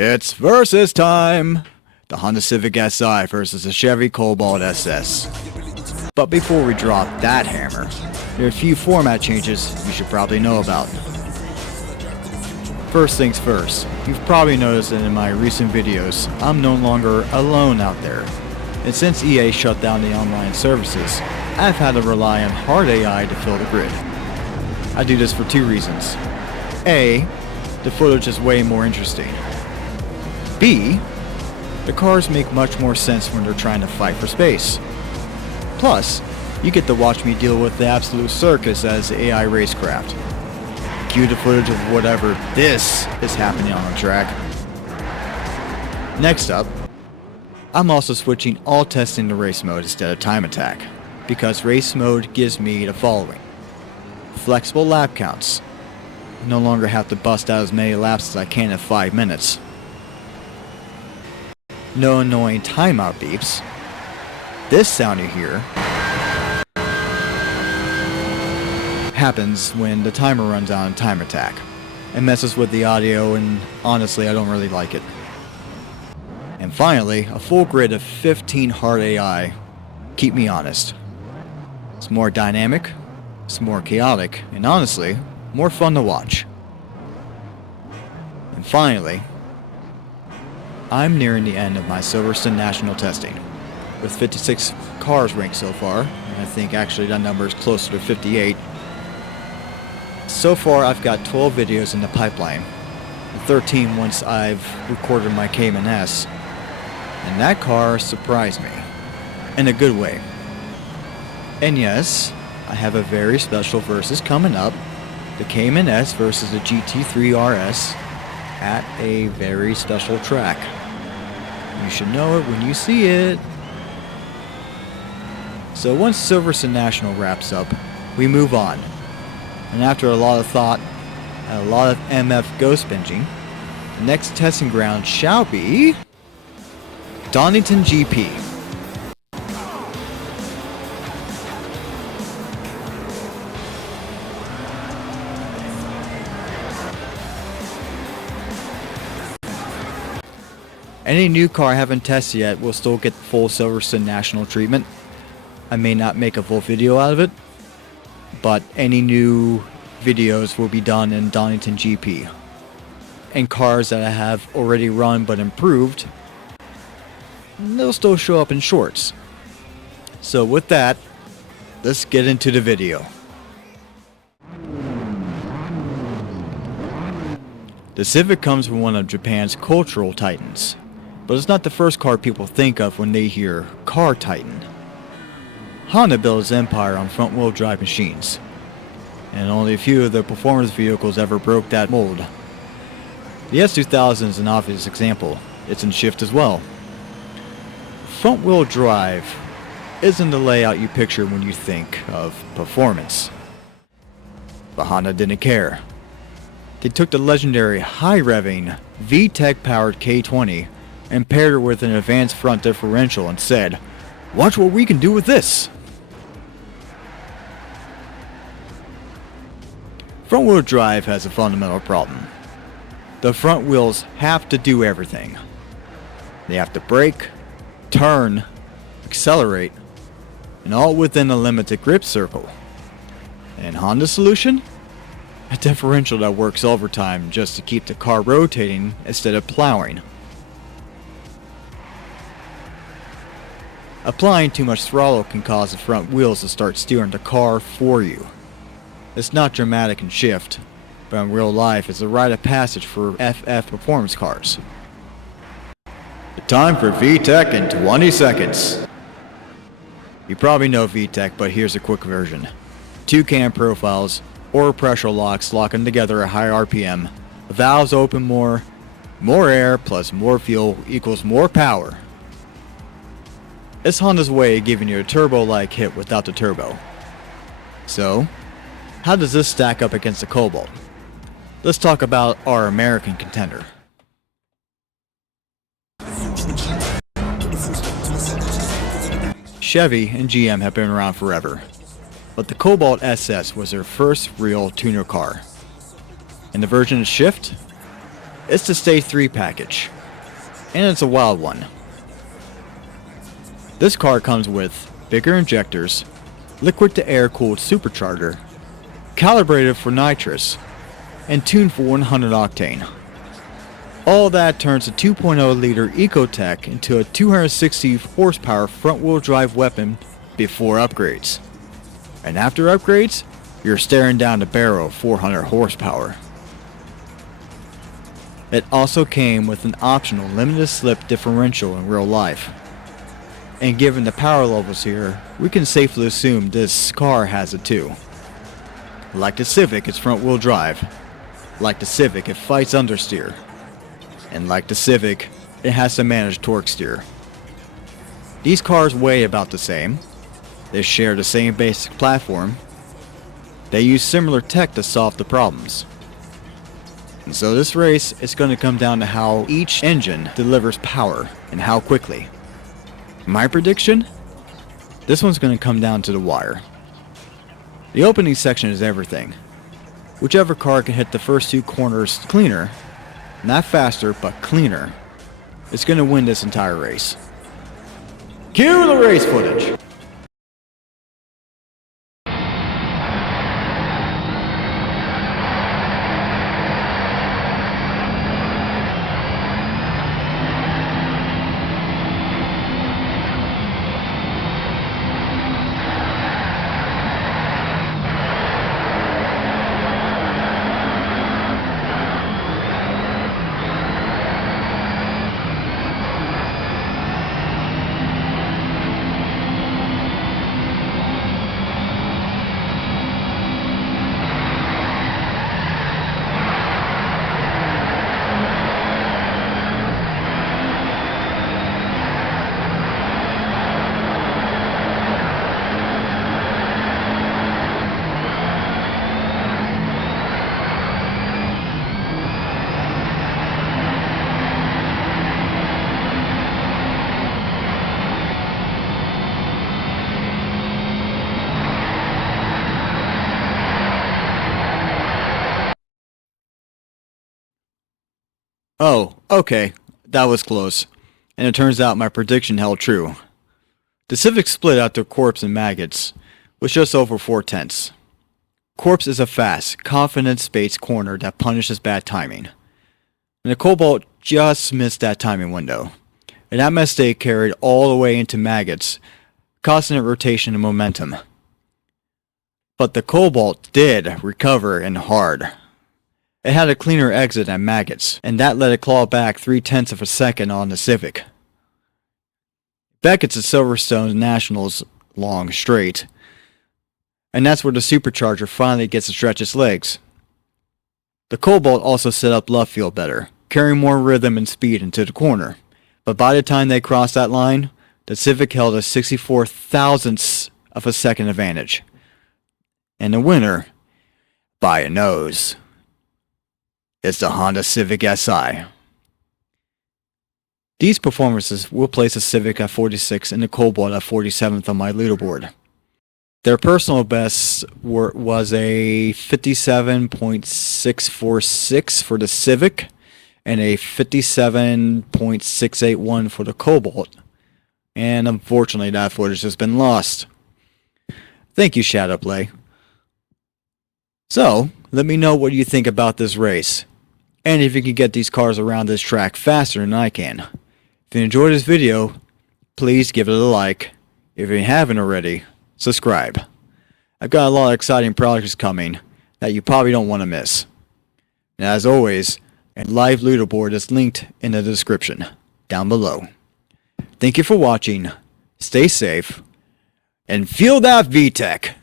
It's versus time! The Honda Civic Si versus the Chevy Cobalt SS. But before we drop that hammer, there are a few format changes you should probably know about. First things first, you've probably noticed that in my recent videos, I'm no longer alone out there. And since EA shut down the online services, I've had to rely on hard AI to fill the grid. I do this for two reasons. A, the footage is way more interesting. B, the cars make much more sense when they're trying to fight for space. Plus, you get to watch me deal with the absolute circus as AI racecraft. Cue the footage of whatever this is happening on the track. Next up, I'm also switching all testing to race mode instead of time attack, because race mode gives me the following. Flexible lap counts. I no longer have to bust out as many laps as I can in 5 minutes. No annoying timeout beeps. This sound you hear happens when the timer runs out in time attack. It messes with the audio and honestly I don't really like it. And finally, a full grid of 15 hard AI keep me honest. It's more dynamic, it's more chaotic, and honestly, more fun to watch. And finally, I'm nearing the end of my Silverstone national testing, with 56 cars ranked so far, and I think actually that number is closer to 58. So far I've got 12 videos in the pipeline, and 13 once I've recorded my Cayman S, and that car surprised me, in a good way. And yes, I have a very special versus coming up, the Cayman S versus the GT3 RS, at a very special track. You should know it when you see it. So once Silverstone National wraps up, we move on. And after a lot of thought and a lot of MF ghost binging, the next testing ground shall be Donington GP. Any new car I haven't tested yet will still get the full Silverstone National treatment. I may not make a full video out of it, but any new videos will be done in Donington GP. And cars that I have already run but improved, they'll still show up in shorts. So with that, let's get into the video. The Civic comes from one of Japan's cultural titans, but it's not the first car people think of when they hear car titan. Honda built its empire on front-wheel drive machines, and only a few of the performance vehicles ever broke that mold. The S2000 is an obvious example. It's in shift as well. Front-wheel drive isn't the layout you picture when you think of performance. But Honda didn't care. They took the legendary high-revving VTEC powered K20 and paired it with an advanced front differential and said, "Watch what we can do with this." Front-wheel drive has a fundamental problem. The front wheels have to do everything. They have to brake, turn, accelerate, and all within a limited grip circle. And Honda's solution? A differential that works overtime just to keep the car rotating instead of plowing. Applying too much throttle can cause the front wheels to start steering the car for you. It's not dramatic in shift, but in real life it's a rite of passage for FF performance cars. The time for VTEC in 20 seconds. You probably know VTEC, but here's a quick version. 2 cam profiles or pressure locks locking together at high RPM. The valves open more air plus more fuel equals more power. It's Honda's way of giving you a turbo-like hit without the turbo. So, how does this stack up against the Cobalt? Let's talk about our American contender. Chevy and GM have been around forever, but the Cobalt SS was their first real tuner car. And the version of Shift? It's the Stage 3 package, and it's a wild one. This car comes with bigger injectors, liquid-to-air cooled supercharger, calibrated for nitrous, and tuned for 100 octane. All that turns a 2.0 liter Ecotech into a 260 horsepower front-wheel drive weapon before upgrades. And after upgrades, you're staring down the barrel of 400 horsepower. It also came with an optional limited slip differential in real life. And given the power levels here, we can safely assume this car has it too. Like the Civic, it's front-wheel drive. Like the Civic, it fights understeer. And like the Civic, it has to manage torque steer. These cars weigh about the same. They share the same basic platform. They use similar tech to solve the problems. And so this race is going to come down to how each engine delivers power and how quickly. My prediction? This one's going to come down to the wire. The opening section is everything. Whichever car can hit the first two corners cleaner, not faster, but cleaner, is going to win this entire race. Cue the race footage! Oh, okay, that was close. And it turns out my prediction held true. The Civic split out to Corpse and Maggots, with just over 4/10. Corpse is a fast, confident space corner that punishes bad timing. And the Cobalt just missed that timing window. And that mistake carried all the way into Maggots, causing it rotation and momentum. But the Cobalt did recover and hard. It had a cleaner exit than Maggots, and that let it claw back 0.3 of a second on the Civic. Beckett's at Silverstone Nationals long straight, and that's where the supercharger finally gets to stretch its legs. The Cobalt also set up left field better, carrying more rhythm and speed into the corner, but by the time they crossed that line, the Civic held a 64 thousandths of a second advantage. And the winner, by a nose, is the Honda Civic Si. These performances will place the Civic at 46 and the Cobalt at 47th on my leaderboard. Their personal best was a 57.646 for the Civic and a 57.681 for the Cobalt. And unfortunately that footage has been lost. Thank you, Shadowplay. So, let me know what you think about this race, and if you can get these cars around this track faster than I can. If you enjoyed this video, please give it a like. If you haven't already, subscribe. I've got a lot of exciting projects coming that you probably don't want to miss. And as always, a live leaderboard is linked in the description down below. Thank you for watching, stay safe, and feel that VTech!